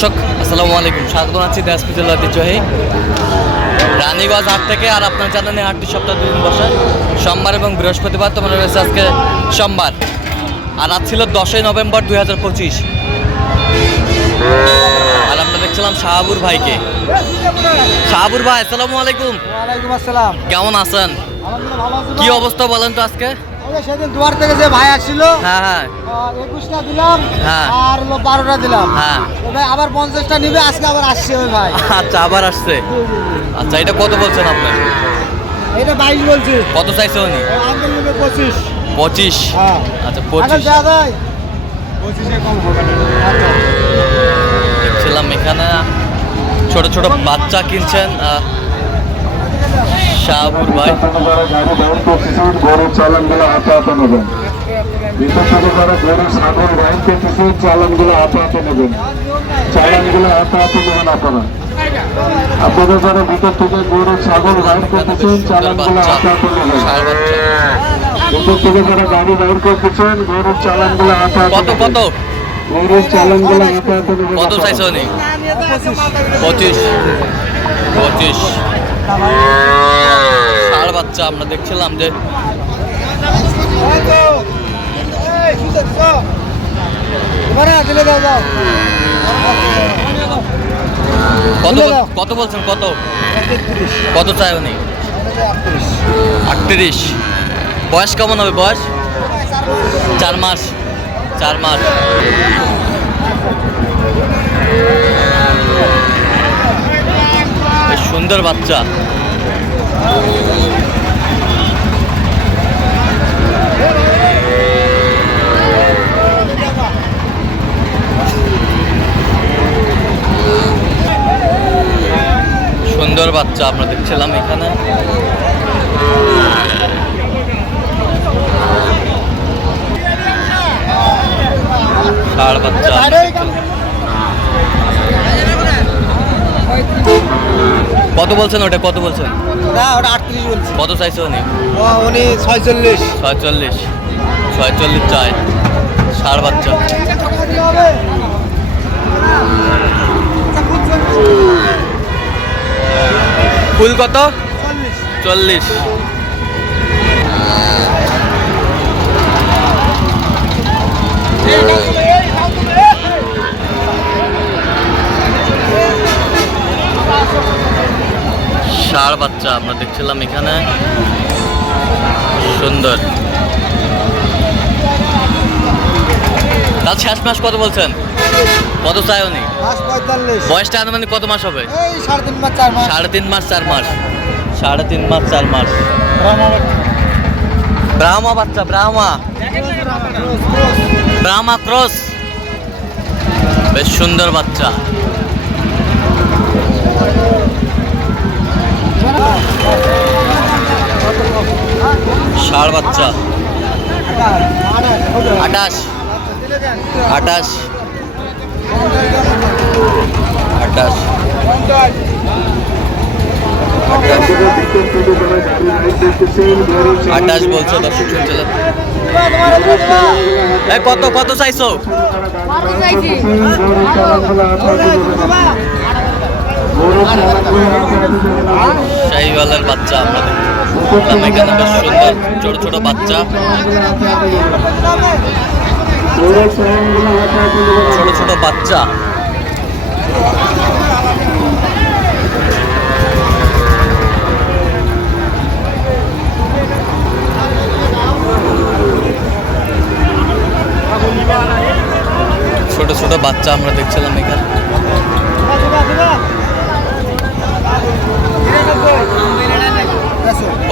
দর্শক আসসালামু আলাইকুম। স্বাগত আছি দিনাজপুর জেলা ঐতিহ্যবাহী রানীগঞ্জ হাট থেকে আর আপনার জানেন হাটটি সপ্তাহ দুদিন বসে। সোমবার এবং বৃহস্পতিবার তোমার রয়েছে আজকে সোমবার। আর আজ ছিল দশই নভেম্বর দুই হাজার পঁচিশ। আর আমরা দেখছিলাম শাহাবুর ভাইকে। শাহাবুর ভাই আসসালামু আলাইকুম। ওয়ালাইকুম আসসালাম। কেমন আছেন? কি অবস্থা বলেন তো আজকে? সেদিন দুয়ার থেকে যে ভাই আসছিল হ্যাঁ হ্যাঁ। একুশটা দিলাম হ্যাঁ। আর হলো বারোটা দিলাম। হ্যাঁ। ওই ভাই আবার পঞ্চাশটা নিবে আজকে আবার আসছে ওই ভাই। আচ্ছা আবার আসছে? আচ্ছা এটা কত বলছেন আপনি? এটা বাইশ বলছি। কত চাইছে উনি? পঁচিশ। পঁচিশ? হ্যাঁ। আচ্ছা পঁচিশ। পঁচিশে কম হবে আচ্ছা দেখছিলাম এখানে ছোট ছোট বাচ্চা কিনছেন আহ, শাহাবুর ভাই। গরুর চালানগুলো হাতে নেবেন থেকে যারা গরু ছাগল ডাউন করতেছেন চালানগুলো হাতে নেবেন চালানগুলো হাতে নেবেন আপনারা আপনাদের যারা ভিতর থেকে গরু ছাগল বাইর করতেছেন চালানগুলো হাতে নেবেন ভিতর থেকে যারা গাড়ি বাইর করতেছেন গরুর চালানগুলো হাতে কত গরুর চালানগুলো হাতে নেবেন কত। চাইছে পঁচিশ। পঁচিশ। ষাঁড় বাচ্চা আমরা দেখছিলাম যে কত। কত বলছেন? কত? কত চাই উনি? আটত্রিশ। বয়স কেমন হবে? বয়স? চার মাস। চার মাস। সুন্দর বাচ্চা। সুন্দর বাচ্চা আমরা দেখছিলাম এখানে। ষাড় বাচ্চা। কত বলছেন ওটা? কত বলছেন? না ওটা আটত্রিশ বলছি। কত চাইছে উনি? ও উনি ছয়চল্লিশ। ছয়চল্লিশ। ছয়চল্লিশ চাই। ষাড় বাচ্চা। ফুল কত? চল্লিশ। ষাড় বাচ্চা আমরা দেখছিলাম এখানে। সুন্দর। তার শেষ মাস কত বলছেন? কত চাই উনি? বয়সটা আনুমানিক কত মাস হবে? সাড়ে তিন মাস চার মাস। সাড়ে তিন মাস চার মাস। ব্রাহ্মা বাচ্চা ব্রাহ্মা। ব্রাহ্মা ক্রস। বেশ সুন্দর বাচ্চা। ষাড় বাচ্চা। আটাশ আটাশ আটাশ আটাশ বলছো দর্শক এই কত কত চাইছো। শাহিওয়ালের বাচ্চা আমরা দেখলাম এখানে বেশ সুন্দর ছোট ছোট বাচ্চা। ছোট ছোট বাচ্চা। ছোট ছোট বাচ্চা আমরা দেখছিলাম এখানে।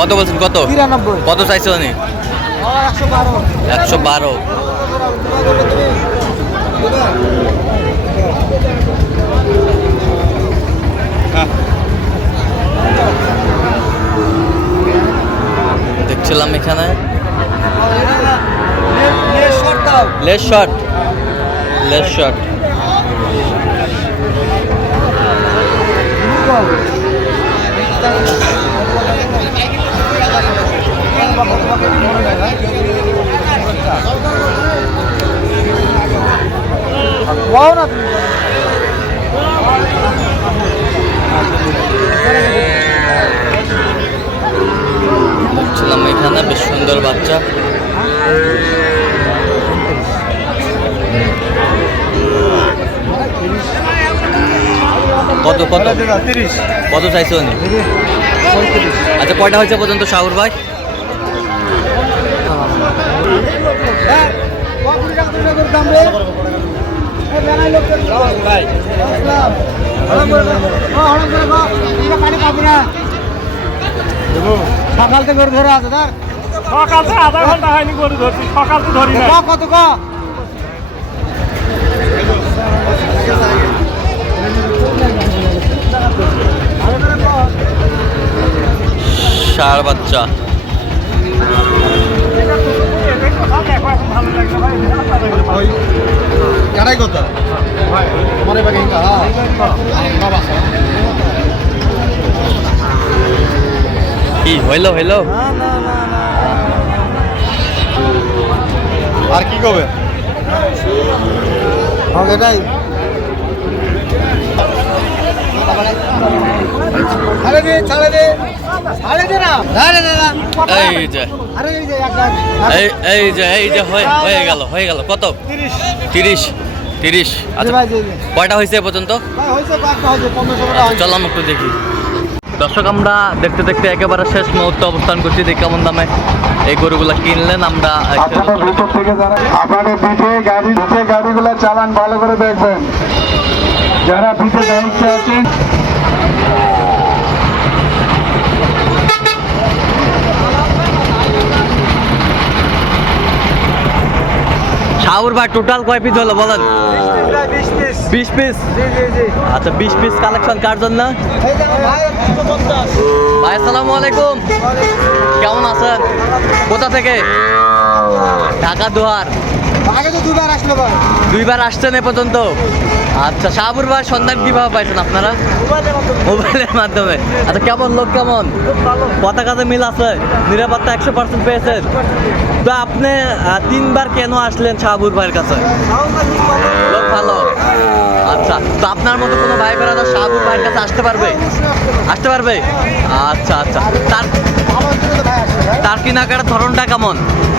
কত বলছেন? কত? কত চাইছো উনি? একশো বারো। দেখছিলাম এখানে। লেস শট। লেস শট। ওয়াও না তুমি দেখছিলাম এখানে বেশ সুন্দর বাচ্চা। কত কত? কত চাইছো উনি? আচ্ছা কয়টা হয়েছে পর্যন্ত শাহুর ভাই? সকাল থেকে গরু ধরে আছে ধর সকাল থেকে আধা ঘণ্টা হয়নি গরু ধরছি সকাল তো ধরি না কত ক ষাঁড় বাচ্চা। কারাই কত মনে হিংকা কি হইল হইল? আর কি কবে? হবে নাই ছাড়ে দে ছাড়ে দে এই যে। এই যে এই এই যে এই যে হয়ে হয়ে গেল হয়ে গেল। কত? তিরিশ। তিরিশ আচ্ছা কয়টা হয়েছে পর্যন্ত? একটু দেখি। দর্শক আমরা দেখতে দেখতে একেবারে শেষ মুহূর্তে অবস্থান করছি। দেখি কেমন দামে এই গরুগুলা কিনলেন। আমরা গাড়িগুলো চালান ভালো করে দেখবেন। যারা আছেন শাহুর ভাই টোটাল কয় পিস হলো বলেন? বিশ পিস বিশ পিস জি জি জি আচ্ছা বিশ পিস কালেকশন কার জন্য? ভাই ভাই আসসালামু আলাইকুম। কেমন আছেন? কোথা থেকে? ঢাকা দুয়ার। আগে তো দুবার আসলো ভাই। দুইবার আসছেন এ পর্যন্ত? আচ্ছা শাহপুর ভাই সন্ধান কীভাবে পাইছেন আপনারা? মোবাইলের মাধ্যমে। আচ্ছা কেমন লোক কেমন? পতাকাতে মিল আছে? নিরাপত্তা একশো পার্সেন্ট পেয়েছেন। তো আপনি তিনবার কেন আসলেন শাহপুর ভাইয়ের কাছে? লোক ভালো। আচ্ছা তো আপনার মতো কোনো ভাই বেড়াদা শাহপুর ভাইয়ের কাছে আসতে পারবে? আসতে পারবে? আচ্ছা আচ্ছা। তার তার কেনাকাটার ধরনটা কেমন?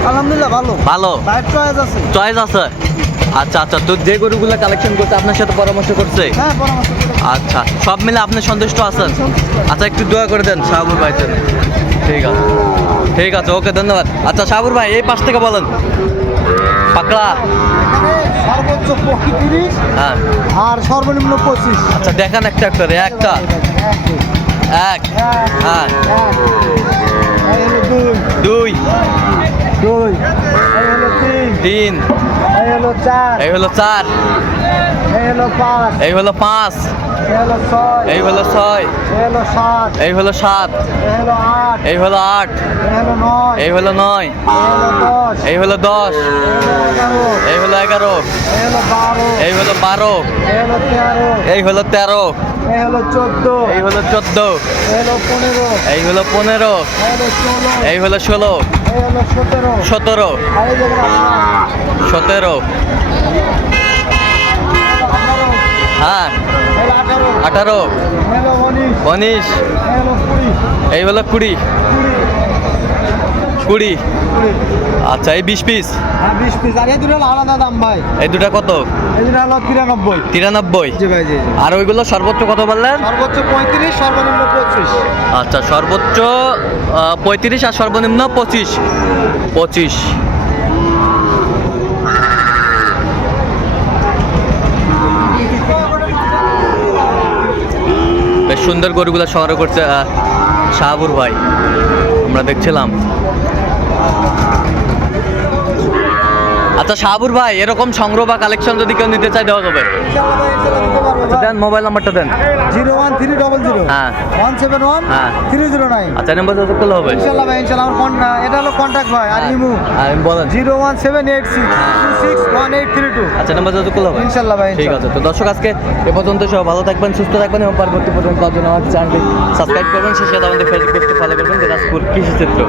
আলহামদুলিল্লাহ ভালো। ভালো। চয়েস আছে। চয়েস আছে। আচ্ছা আচ্ছা তো যে গরুগুলো কালেকশন করতে আপনার সাথে পরামর্শ করছে? হ্যাঁ পরামর্শ করে আচ্ছা সব মিলে আপনি সন্তুষ্ট আছেন? আচ্ছা একটু দোয়া করে দেন শাহবুর ভাই ঠিক আছে। ঠিক আছে ওকে ধন্যবাদ। আচ্ছা শাহবুর ভাই এই পাশ থেকে বলেন। পাকড়া। সর্বোচ্চ পঁয়ত্রিশ হ্যাঁ। আর সর্বনিম্ন পঁচিশ। আচ্ছা দেখান একটা করে একটা। এক হ্যাঁ। দুই। দুই। তিন। এই হলো চার এই হলো চার এই হলো পাঁচ এই হলো পাঁচ এই হলো ছয় এই হলো ছয় এই হলো সাত এই হলো সাত এই হলো আট এই হলো নয় এই হলো দশ এই হলো এগারো এই হলো বারো এই হলো তেরো এই হলো তেরো এই হলো চোদ্দ এই হলো চোদ্দ এই হলো পনেরো এই হলো পনেরো এই হলো ষোলো সতেরো। সতেরো। হ্যাঁ। আঠারো। উনিশ এই হলো কুড়ি। কুড়ি। আচ্ছা এই বিশ পিস? হ্যাঁ বিশ পিস। আর এই দুটো আলাদা দাম ভাই। এই দুটা কত? এই দুটো হলো তিরানব্বই। তিরানব্বই? জি ভাই জি আর ওইগুলো সর্বোচ্চ কত বললেন? সর্বোচ্চ পঁয়ত্রিশ সর্বনিম্ন পঁচিশ। আচ্ছা সর্বোচ্চ পঁয়ত্রিশ আর সর্বনিম্ন পঁচিশ। পঁচিশ। বেশ সুন্দর গরুগুলো সংগ্রহ করছে শাহাবুর ভাই। আমরা দেখছিলাম। আচ্ছা শাহাবুর ভাই এরকম সংগ্রহ বা কালেকশন যদি কেউ নিতে চাই দেওয়া যাবে? দেন মোবাইল নাম্বারটা দেন। Zero one three double zero. হ্যাঁ। ওয়ান সেভেন ওয়ান হ্যাঁ। Three zero nine. আচ্ছা নাম্বার যোগাযোগ করলে হবে। ইনশাল্লাহ ভাই ইনশাল্লাহ আমার কন্ট্যাক্ট এটা হলো কন্ট্যাক্ট ভাই আর। ইমু। আর আমি বলেন। Zero one seven eight six two six one eight three two. আচ্ছা নাম্বার যোগাযোগ করলে হবে। ইনশাল্লাহ ভাই ঠিক আছে তো দর্শক আজকে এ পর্যন্ত সব ভালো থাকবেন সুস্থ থাকবেন এবং পরবর্তী পর্যন্ত আমার চ্যানেলটি সাবস্ক্রাইব করবেন সেই সাথে আমাদের ফেসবুক পেজটি ফলো করবেন দিনাজপুর কৃষি চিত্র